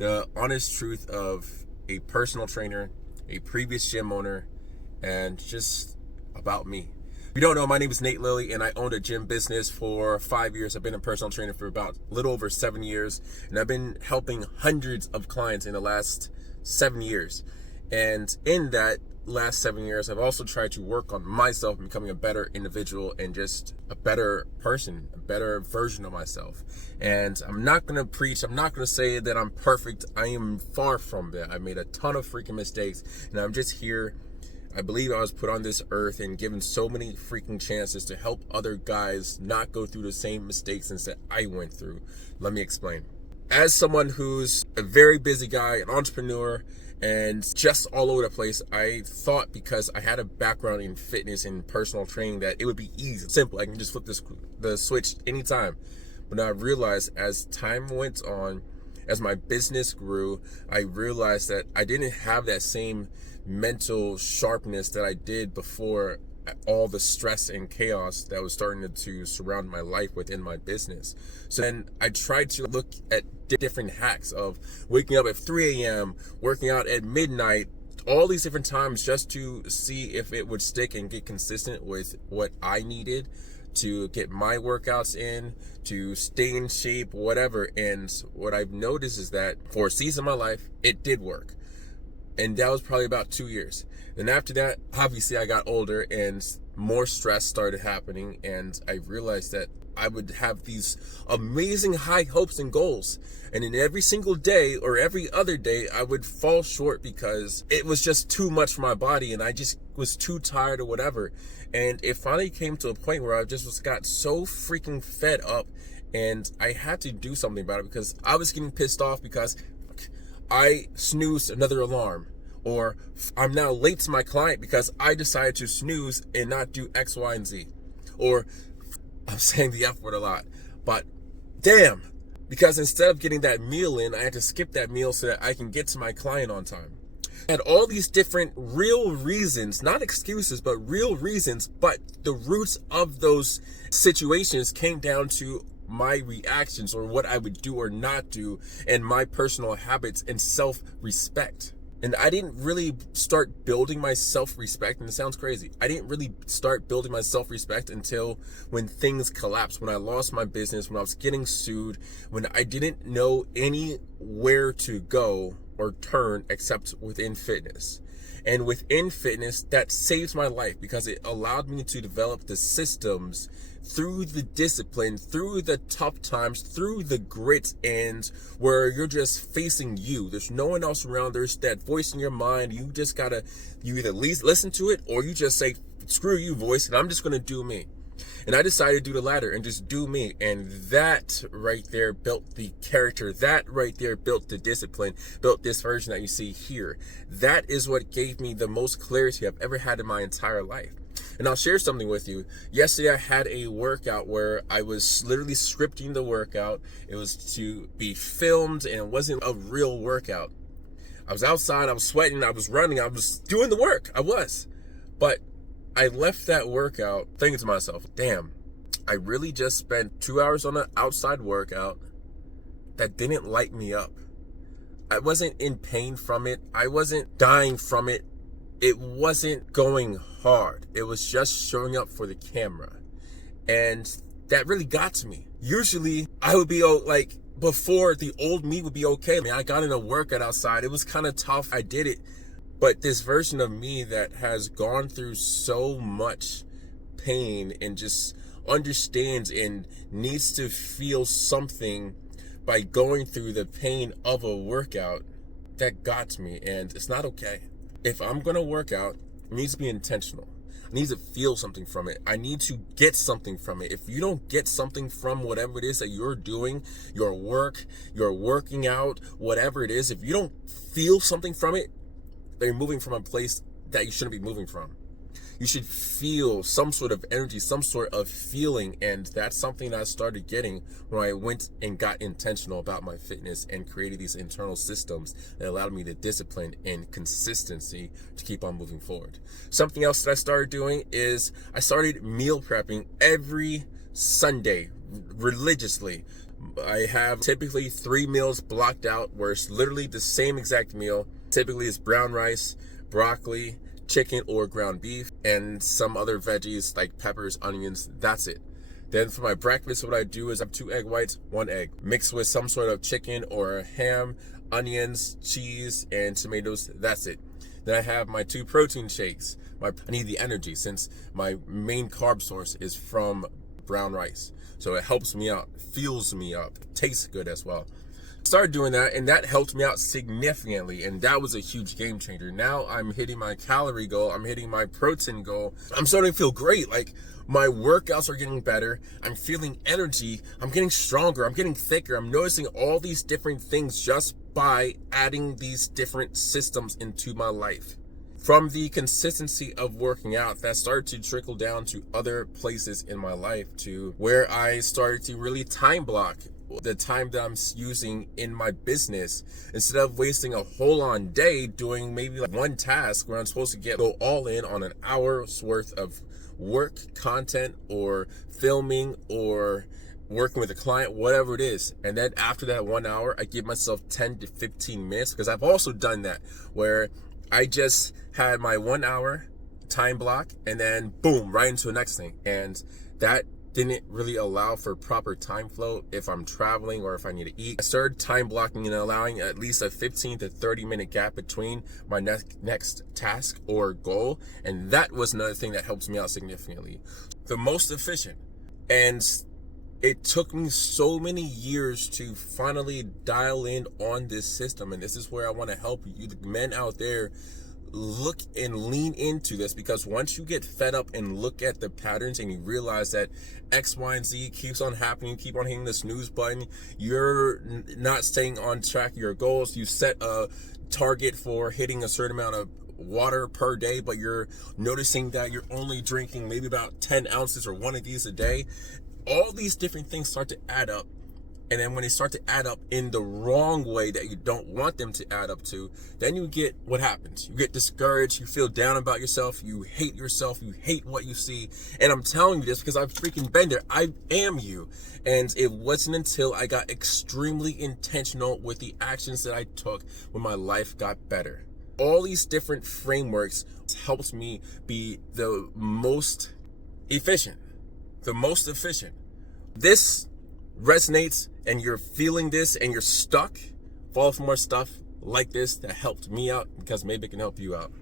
the honest truth of a personal trainer, a previous gym owner, and just about me. If you don't know, my name is Nate Lilly, and I owned a gym business for 5 years. I've been a personal trainer for about a little over 7 years, and I've been helping hundreds of clients in the last 7 years. And in that last 7 years, I've also tried to work on myself, becoming a better individual and just a better person, a better version of myself. And I'm not going to preach, I'm not going to say that I'm perfect. I am far from that. I made a ton of freaking mistakes, and I'm just here. I believe I was put on this earth and given so many freaking chances to help other guys not go through the same mistakes that I went through. Let me explain. As someone who's a very busy guy, an entrepreneur, and just all over the place, I thought because I had a background in fitness and personal training that it would be easy, simple. I can just flip the switch anytime. But I realized as time went on, as my business grew, I realized that I didn't have that same mental sharpness that I did before all the stress and chaos that was starting to surround my life within my business. So then I tried to look at different hacks of waking up at 3 a.m., working out at midnight, all these different times just to see if it would stick and get consistent with what I needed to get my workouts in, to stay in shape, whatever. And what I've noticed is that for a season of my life, it did work. And that was probably about 2 years. Then after that, obviously I got older and more stress started happening, and I realized that I would have these amazing high hopes and goals, and in every single day or every other day I would fall short because it was just too much for my body and I just was too tired or whatever. And it finally came to a point where I just got so freaking fed up, and I had to do something about it because I was getting pissed off because I snoozed another alarm, or I'm now late to my client because I decided to snooze and not do X, Y, and Z. Or I'm saying the F word a lot, but damn, because instead of getting that meal in, I had to skip that meal so that I can get to my client on time. I had all these different real reasons, not excuses, but real reasons, but the roots of those situations came down to my reactions or what I would do or not do, and my personal habits and self-respect. And I didn't really start building my self-respect, and it sounds crazy. I didn't really start building my self-respect until when things collapsed, when I lost my business, when I was getting sued, when I didn't know anywhere to go or turn except within fitness. And within fitness, that saved my life because it allowed me to develop the systems through the discipline, through the tough times, through the grit, and where you're just facing you. There's no one else around. There's that voice in your mind. You just gotta, you either listen to it or you just say, screw you, voice, and I'm just gonna do me. And I decided to do the latter and just do me. And that right there built the character. That right there built the discipline, built this version that you see here. That is what gave me the most clarity I've ever had in my entire life. And I'll share something with you. Yesterday I had a workout where I was literally scripting the workout. It was to be filmed and it wasn't a real workout. I was outside, I was sweating, I was running, I was doing the work. I was. But I left that workout thinking to myself, damn, I really just spent 2 hours on an outside workout that didn't light me up. I wasn't in pain from it. I wasn't dying from it. It wasn't going hard. It was just showing up for the camera. And that really got to me. Usually I would be like, before, the old me would be okay. I mean, I got in a workout outside. It was kind of tough. I did it. But this version of me that has gone through so much pain and just understands and needs to feel something by going through the pain of a workout, that got to me. And it's not okay. If I'm going to work out, it needs to be intentional. I need to feel something from it. I need to get something from it. If you don't get something from whatever it is that you're doing, your work, your working out, whatever it is, if you don't feel something from it, then you're moving from a place that you shouldn't be moving from. You should feel some sort of energy, some sort of feeling, and that's something that I started getting when I went and got intentional about my fitness and created these internal systems that allowed me the discipline and consistency to keep on moving forward. Something else that I started doing is I started meal prepping every Sunday religiously. I have typically 3 meals blocked out where it's literally the same exact meal. Typically it's brown rice, broccoli, chicken or ground beef, and some other veggies like peppers, onions. That's it. Then for my breakfast, what I do is I have 2 egg whites, 1 egg, mixed with some sort of chicken or ham, onions, cheese, and tomatoes. That's it. Then I have my 2 protein shakes. I need the energy since my main carb source is from brown rice. So it helps me out, fuels me up, tastes good as well. Started doing that, and that helped me out significantly, and that was a huge game changer. Now I'm hitting my calorie goal, I'm hitting my protein goal. I'm starting to feel great. Like, my workouts are getting better, I'm feeling energy, I'm getting stronger, I'm getting thicker. I'm noticing all these different things just by adding these different systems into my life. From the consistency of working out, that started to trickle down to other places in my life, to where I started to really time block the time that I'm using in my business, instead of wasting a whole on day doing maybe like one task where I'm supposed to go all in on an hour's worth of work, content, or filming, or working with a client, whatever it is. And then after that 1 hour, I give myself 10 to 15 minutes, because I've also done that where I just had my 1 hour time block and then boom, right into the next thing. And that didn't really allow for proper time flow if I'm traveling or if I need to eat. I started time blocking and allowing at least a 15 to 30 minute gap between my next task or goal. And that was another thing that helps me out significantly. The most efficient. And it took me so many years to finally dial in on this system. And this is where I want to help you, the men out there, look and lean into this, because once you get fed up and look at the patterns and you realize that X, Y, and Z keeps on happening, you keep on hitting the snooze button, you're not staying on track of your goals. You set a target for hitting a certain amount of water per day, but you're noticing that you're only drinking maybe about 10 ounces or 1 of these a day. All these different things start to add up. And then when they start to add up in the wrong way that you don't want them to add up to, then you get what happens. You get discouraged, you feel down about yourself, you hate what you see. And I'm telling you this because I've freaking been there. I am you. And it wasn't until I got extremely intentional with the actions that I took when my life got better. All these different frameworks helped me be the most efficient. This resonates and you're feeling this and you're stuck, follow for more stuff like this that helped me out, because maybe it can help you out.